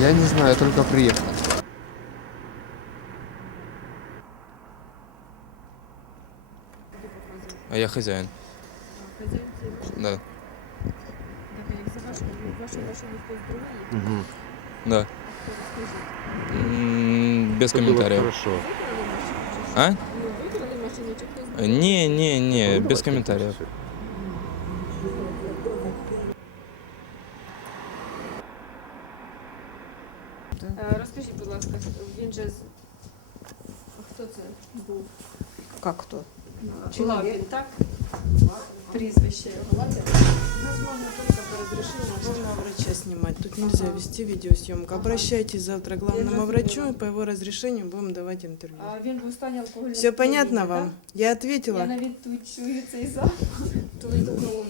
Я не знаю, только приехал. А я хозяин. Да. Так, а як за вашу, вашу машину їхав? Да. Хто розкажіть? М, Без комментариев. Хорошо. А? Не, не, не, без комментариев. Е, Розкажіть, будь ласка, він же з... А хто це був? Как кто? Лапін, так? Прізвище його Лапін? Возможно, тільки по розрішенню. Главного врача снимать. Тут нельзя вести видеосъемку. Обращайтесь завтра к главному врачу, и по его разрешению будем давать интервью. А він був в стані алкогольного Все понятно сп'яніння, вам? Я так? Я ответила. навіть тут чую цей запах, той духовий.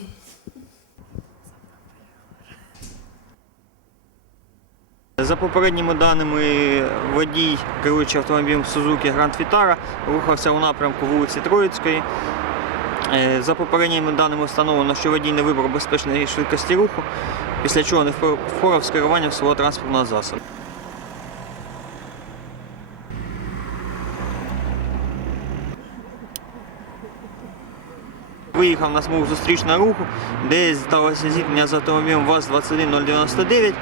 За попередніми даними, водій, керуючи автомобілем Suzuki Grand Vitara, рухався у напрямку вулиці Троїцької. Е, За попередніми даними встановлено, що водій не вибрав безпечної швидкості руху, після чого не впор- впорав з керуванням свого транспортного засобу. Виїхав на смугу зустрічного руху, де сталося зіткнення з автомобілем ВАЗ-21099.